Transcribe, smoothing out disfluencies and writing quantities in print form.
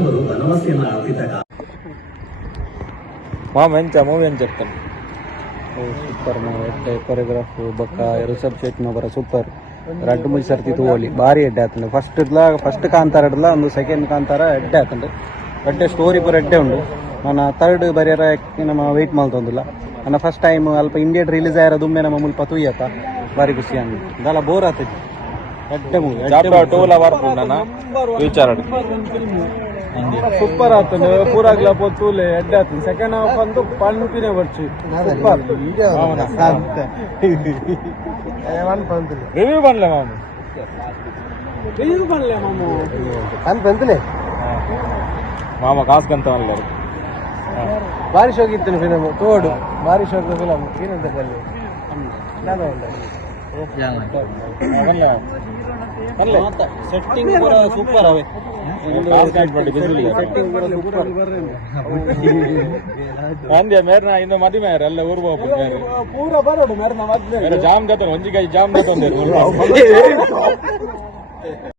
ಇನ್ನೊಬ್ಬರು ಬನವಾಸಿಯನ್ನು ಆಳ್ತಿದ್ದಾಗ ಎಂಚ ಮೂವಿ ಅಂತ చెప్తాను ಸೂಪರ್ ಎಡ್ಡೆ ಕೊರಿಯೋಗ್ರಾಫ್ ಬೊಕ್ಕ ರಿಷಬ್ ಶೆಟ್ಟಿ ಬರ ಸೂಪರ್ ರಡ್ಡು ಮೂಜಿ ಸರ್ತಿ ತೂವೋಲಿ ಭಾರಿ ಎಡ್ಡೆ ಆತಂಡು ಫಸ್ಟ್ ಕಾಂತಾರ ಒಂದು ಸೆಕೆಂಡ್ ಕಾಂತಾರ ಎಡ್ಡೆ ಆತಂಡು ಎಡ್ಡೆ ಸ್ಟೋರಿ ಪೂರ ಎಡ್ಡೆ ಉಂಡು ನಾನು ಥರ್ಡ್ ಬರೆಯರ ನಮ್ಮ ವೆಯ್ಟ್ ಮಾಡ್ತೊಂದಿಲ್ಲ ನನ್ನ ಫಸ್ಟ್ ಟೈಮ್ ಅಲ್ಪ ಇಂಡಿಯನ್ ರಿಲೀಸ್ ಆಯ್ರ ದುಮ್ಮೆ ನಮ್ಮ ಮುಲ್ಪ ತೂಯತ್ತ ಭಾರಿ ಖುಷಿ ಅಂದು ಇದೆಲ್ಲ ಬೋರ್ ಆತೈತಿ ಎಡ್ಡೆ ಸೂಪರ್ ಆತಂದು ಪೂರಾಗ್ಲ ಪೊತ್ತೂಲೆ ಎಡ್ಡೆ ಆತಂದು ಸೆಕೆಂಡ್ ಹಾಫ್ ಅಂತೂ ಪಂಪಿನೇ ಬರ್ಚಿ ಸೂಪರ್ ರಿವ್ಯೂ ಬನ್ಲೆ ಮಾಮು ಕನ್ ಬಂತಲೇ ಮಾಮ ಕಾಸ್ಕಂತ ಭಾರಿ ಶೋಕ್ ಇತ್ತು ಫಿಲಮ್ ತೋಡು ಭಾರಿ ಶೋಕ್ ಫಿಲಮ್ ಏನಂತ ಕಲ್ಲಿ ಸೆಟ್ಟಿಂಗ್ ಪೂರ ಸೂಪರ್ ಅವೆ ಮೇರ್ನ ಇನ್ನು ಮದಿ ಮೇರ ಎಲ್ಲ ಊರ್ಗ ಪೂರ ಬರೋಡು ಮೇರ್ನ ಮದ್ವೆ ಜಾಮ್ ದತ್ತ ಒಂಜಿಗಾಯಿ ಜಾಮ್ ದತ್ತ